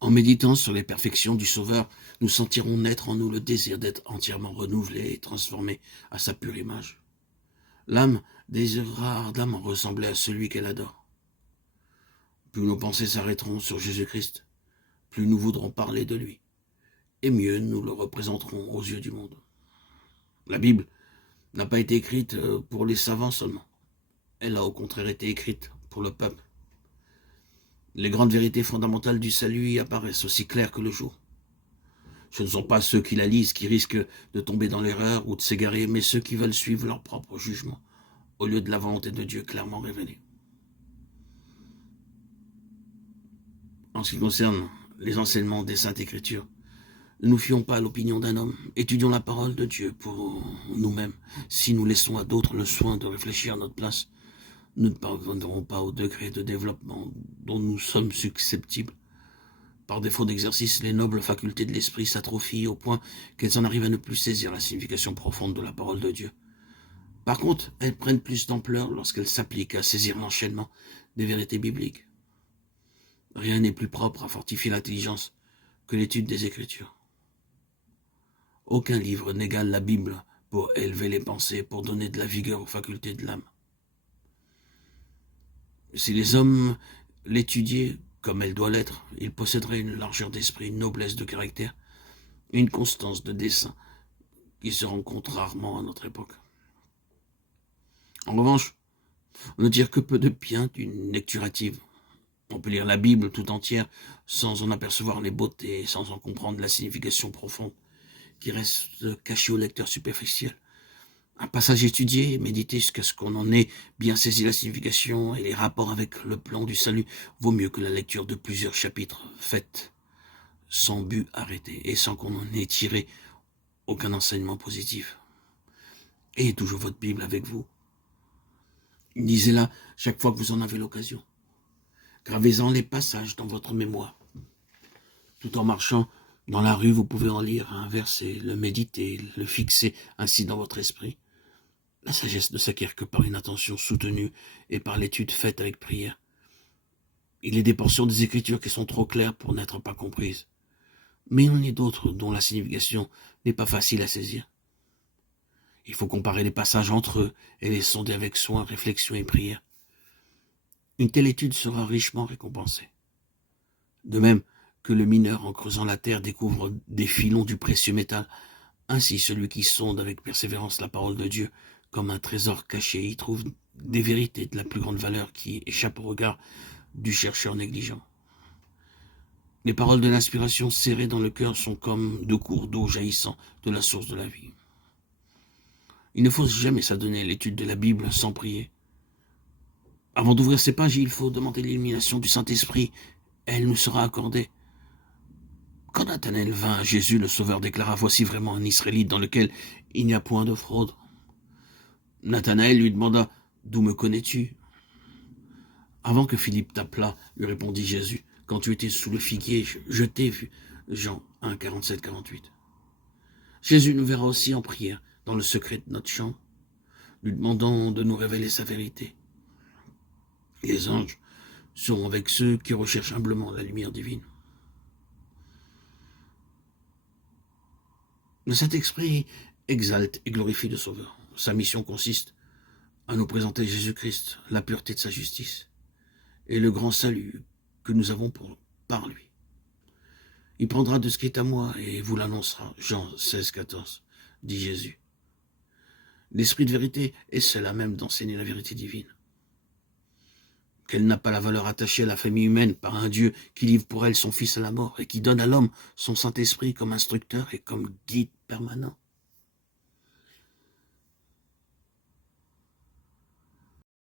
En méditant sur les perfections du Sauveur, nous sentirons naître en nous le désir d'être entièrement renouvelé et transformé à sa pure image. L'âme désirera ardemment ressembler à celui qu'elle adore. Plus nos pensées s'arrêteront sur Jésus-Christ, plus nous voudrons parler de lui, et mieux nous le représenterons aux yeux du monde. La Bible n'a pas été écrite pour les savants seulement. Elle a au contraire été écrite pour le peuple. Les grandes vérités fondamentales du salut y apparaissent aussi claires que le jour. Ce ne sont pas ceux qui la lisent qui risquent de tomber dans l'erreur ou de s'égarer, mais ceux qui veulent suivre leur propre jugement, au lieu de la volonté de Dieu clairement révélée. En ce qui concerne les enseignements des Saintes Écritures, ne nous fions pas à l'opinion d'un homme, étudions la parole de Dieu pour nous-mêmes. Si nous laissons à d'autres le soin de réfléchir à notre place, nous ne parviendrons pas au degré de développement dont nous sommes susceptibles. Par défaut d'exercice, les nobles facultés de l'esprit s'atrophient au point qu'elles en arrivent à ne plus saisir la signification profonde de la parole de Dieu. Par contre, elles prennent plus d'ampleur lorsqu'elles s'appliquent à saisir l'enchaînement des vérités bibliques. Rien n'est plus propre à fortifier l'intelligence que l'étude des Écritures. Aucun livre n'égale la Bible pour élever les pensées, pour donner de la vigueur aux facultés de l'âme. Si les hommes l'étudiaient comme elle doit l'être, ils posséderaient une largeur d'esprit, une noblesse de caractère et une constance de dessein qui se rencontrent rarement à notre époque. En revanche, on ne tire que peu de bien d'une lecture hâtive. On peut lire la Bible tout entière sans en apercevoir les beautés et sans en comprendre la signification profonde qui reste cachée au lecteur superficiel. Un passage étudié et médité jusqu'à ce qu'on en ait bien saisi la signification et les rapports avec le plan du salut vaut mieux que la lecture de plusieurs chapitres faits sans but arrêté et sans qu'on en ait tiré aucun enseignement positif. Ayez toujours votre Bible avec vous. Lisez-la chaque fois que vous en avez l'occasion. Gravez-en les passages dans votre mémoire. Tout en marchant dans la rue, vous pouvez en lire un verset, le méditer, le fixer ainsi dans votre esprit. La sagesse ne s'acquiert que par une attention soutenue et par l'étude faite avec prière. Il est des portions des Écritures qui sont trop claires pour n'être pas comprises. Mais il y en a d'autres dont la signification n'est pas facile à saisir. Il faut comparer les passages entre eux et les sonder avec soin, réflexion et prière. Une telle étude sera richement récompensée. De même que le mineur, en creusant la terre, découvre des filons du précieux métal, ainsi celui qui sonde avec persévérance la parole de Dieu comme un trésor caché y trouve des vérités de la plus grande valeur qui échappent au regard du chercheur négligent. Les paroles de l'inspiration serrées dans le cœur sont comme deux cours d'eau jaillissant de la source de la vie. Il ne faut jamais s'adonner à l'étude de la Bible sans prier. Avant d'ouvrir ces pages, il faut demander l'illumination du Saint-Esprit. Elle nous sera accordée. Quand Nathanaël vint à Jésus, le Sauveur déclara « Voici vraiment un Israélite dans lequel il n'y a point de fraude. » Nathanaël lui demanda « D'où me connais-tu » Avant que Philippe t'appelât, lui répondit Jésus, « Quand tu étais sous le figuier, je t'ai vu. » Jean 1, 47-48. Jésus nous verra aussi en prière, dans le secret de notre chambre, lui demandant de nous révéler sa vérité. Les anges seront avec ceux qui recherchent humblement la lumière divine. Le Saint-Esprit exalte et glorifie le Sauveur. Sa mission consiste à nous présenter Jésus-Christ, la pureté de sa justice, et le grand salut que nous avons par lui. Il prendra de ce qui est à moi et vous l'annoncera. Jean 16, 14, dit Jésus. L'esprit de vérité est seul à même d'enseigner la vérité divine. Qu'elle n'a pas la valeur attachée à la famille humaine par un Dieu qui livre pour elle son Fils à la mort et qui donne à l'homme son Saint-Esprit comme instructeur et comme guide permanent.